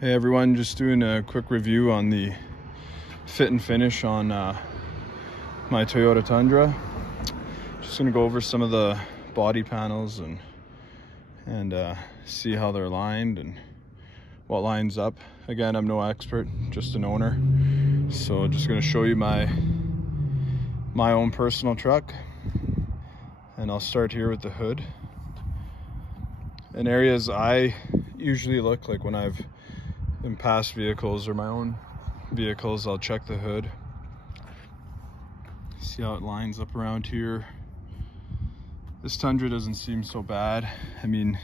Hey everyone, just doing a quick review on the fit and finish on my Toyota Tundra. Just gonna go over some of the body panels and see how they're lined and what lines up. Again, I'm no expert, just an owner. So just gonna show you my own personal truck. And I'll start here with the hood. In areas I usually look, like when I've in past vehicles or my own vehicles, I'll check the hood, see how it lines up around here. This Tundra doesn't seem so bad. I mean, you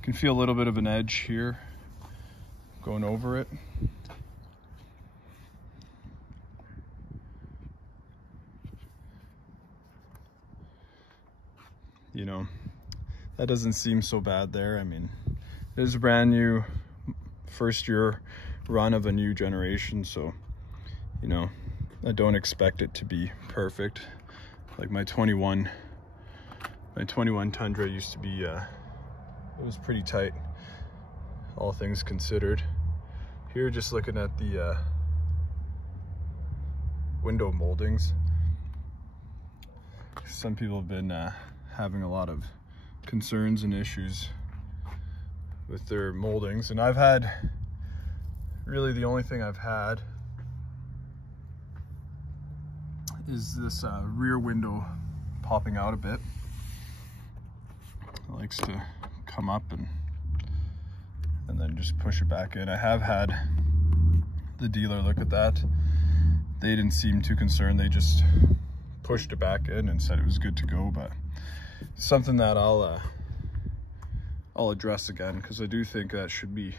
can feel a little bit of an edge here going over it. You know, that doesn't seem so bad there. I mean, it is a brand new first year run of a new generation, so you know, I don't expect it to be perfect. Like my 21 Tundra used to be it was pretty tight, all things considered. Here, just looking at the window moldings, some people have been having a lot of concerns and issues with their moldings, and I've had, really the only thing I've had is this rear window popping out a bit. It likes to come up and then just push it back in. I have had the dealer look at that. They didn't seem too concerned. They just pushed it back in and said it was good to go, but something that I'll address again, because I do think that should be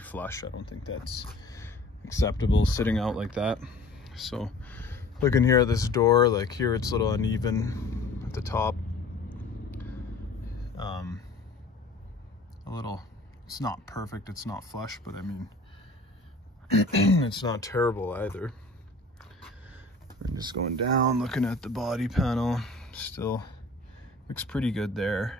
flush. I don't think that's acceptable sitting out like that. So looking here at this door, like here it's a little uneven at the top. It's not perfect, it's not flush, but I mean, it's not terrible either. I'm just going down, looking at the body panel, still looks pretty good there.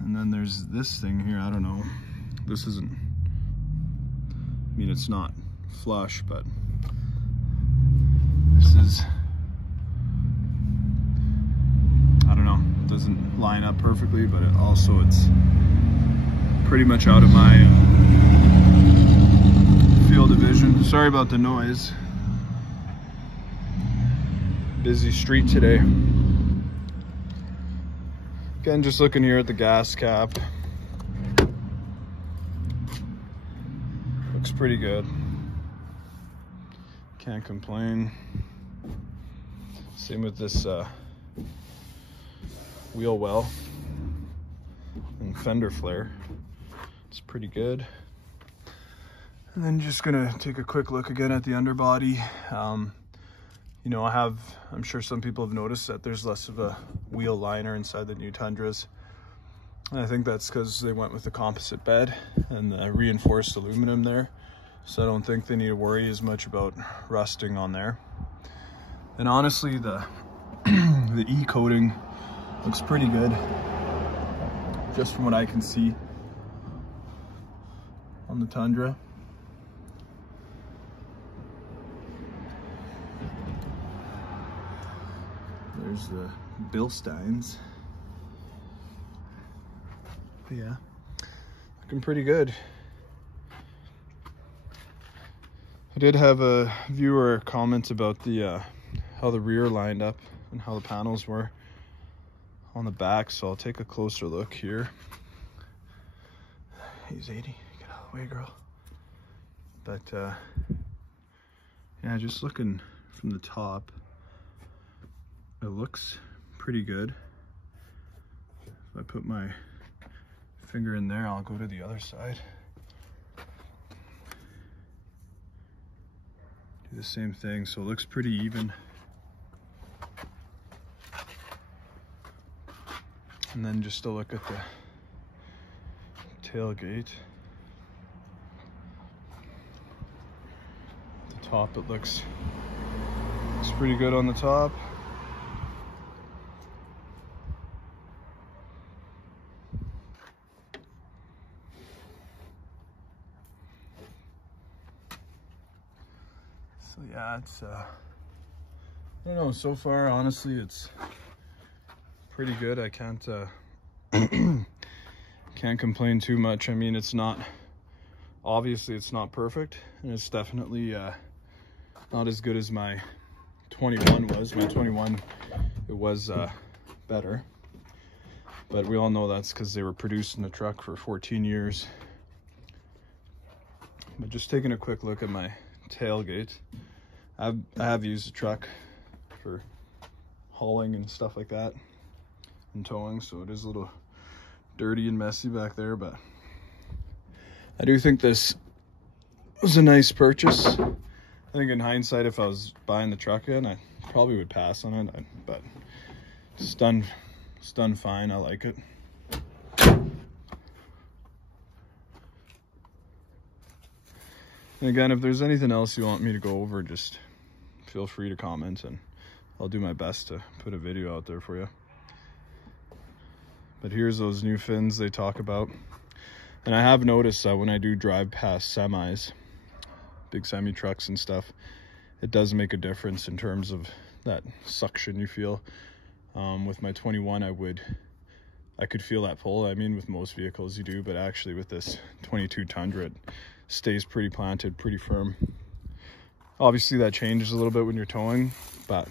And then there's this thing here, I don't know, this isn't, I mean, it's not flush, but this is, I don't know, it doesn't line up perfectly, but it's pretty much out of my field of vision. Sorry about the noise. Busy street today. Again, just looking here at the gas cap. Looks pretty good. Can't complain. Same with this wheel well and fender flare. It's pretty good. And then just gonna take a quick look again at the underbody. You know, I'm sure some people have noticed that there's less of a wheel liner inside the new Tundras. And I think that's because they went with the composite bed and the reinforced aluminum there. So I don't think they need to worry as much about rusting on there. And honestly, the E-coating looks pretty good, just from what I can see on the Tundra. There's the Bilsteins. But yeah, looking pretty good. I did have a viewer comment about the how the rear lined up and how the panels were on the back, so I'll take a closer look here. He's 80, get out of the way, girl. But yeah, just looking from the top, it looks pretty good. If I put my finger in there, I'll go to the other side. Do the same thing, so it looks pretty even. And then just to look at the tailgate. At the top, it looks pretty good on the top. So yeah, it's I don't know, so far honestly it's pretty good. I can't can't complain too much. I mean, it's not, obviously it's not perfect, and it's definitely not as good as my 21 was. My 21, it was better, but we all know that's because they were produced in the truck for 14 years. But just taking a quick look at my tailgate, I have used the truck for hauling and stuff like that and towing, so it is a little dirty and messy back there, but I do think this was a nice purchase. I think in hindsight, if I was buying the truck in, I probably would pass on it, but it's done fine. I like it. And again, if there's anything else you want me to go over, just feel free to comment and I'll do my best to put a video out there for you. But here's those new fins they talk about. And I have noticed that when I do drive past semis, big semi trucks and stuff, it does make a difference in terms of that suction you feel. With my 21, I could feel that pull. I mean, with most vehicles you do, but actually with this 22 Tundra, it stays pretty planted, pretty firm. Obviously that changes a little bit when you're towing, but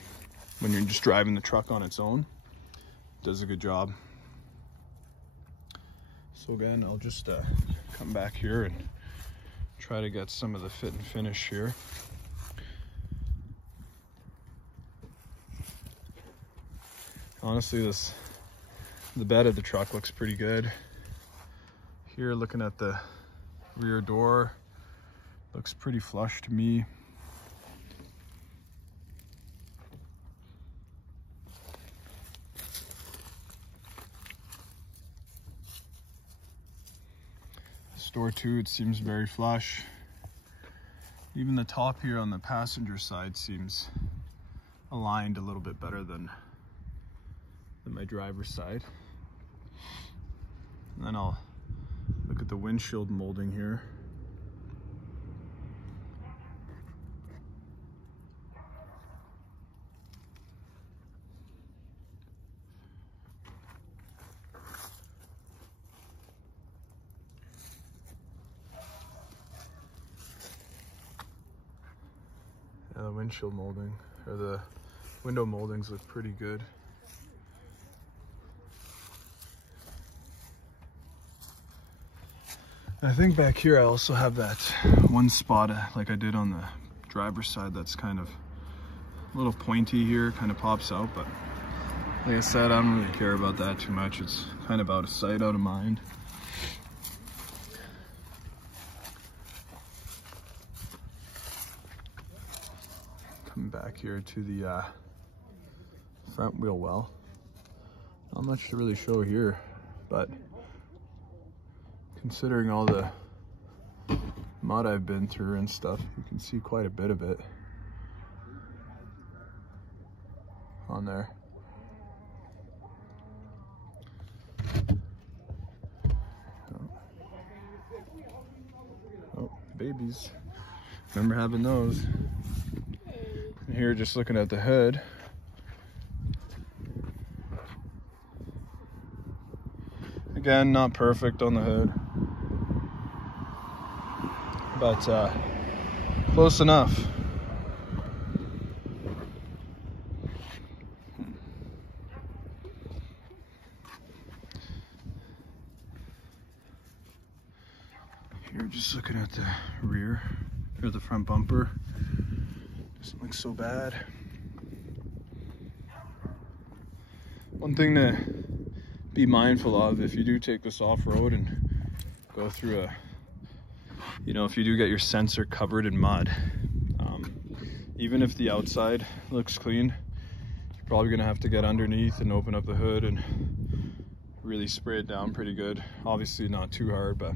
when you're just driving the truck on its own, it does a good job. So again, I'll just come back here and try to get some of the fit and finish here. Honestly, the bed of the truck looks pretty good. Here, looking at the rear door, looks pretty flush to me. Door too, it seems very flush. Even the top here on the passenger side seems aligned a little bit better than my driver's side. And then I'll look at the windshield molding here. The windshield molding, or the window moldings look pretty good. And I think back here I also have that one spot like I did on the driver's side that's kind of a little pointy here, kind of pops out, but like I said, I don't really care about that too much. It's kind of out of sight, out of mind. Coming back here to the front wheel well. Not much to really show here, but considering all the mud I've been through and stuff, you can see quite a bit of it on there. Oh, babies. Remember having those. And here, just looking at the hood, again, not perfect on the hood, but close enough. Here, just looking at the rear, or the front bumper, doesn't look so bad. One thing to be mindful of if you do take this off-road and go through a, if you do get your sensor covered in mud, even if the outside looks clean, you're probably gonna have to get underneath and open up the hood and really spray it down pretty good. Obviously not too hard, but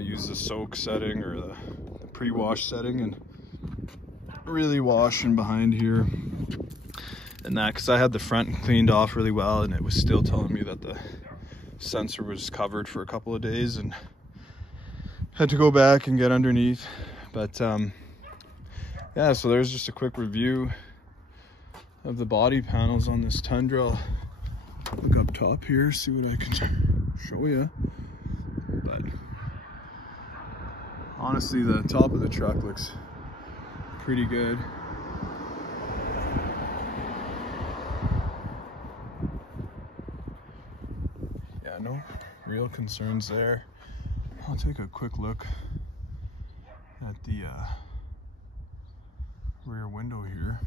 use the soak setting or the pre-wash setting and really wash in behind here and that, because I had the front cleaned off really well and it was still telling me that the sensor was covered for a couple of days and had to go back and get underneath. But yeah, so there's just a quick review of the body panels on this Tundra. I'll look up top here, see what I can show you. But honestly, the top of the truck looks pretty good. Yeah, no real concerns there. I'll take a quick look at the rear window here.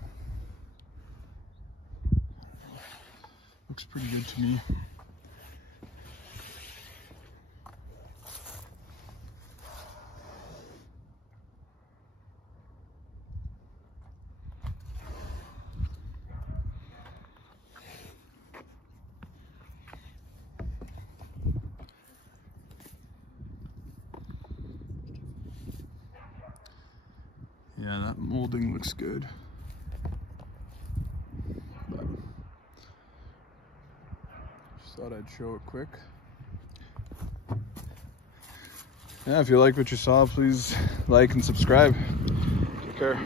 Looks pretty good to me. Yeah, that molding looks good. But just thought I'd show it quick. Yeah, if you like what you saw, please like and subscribe. Take care.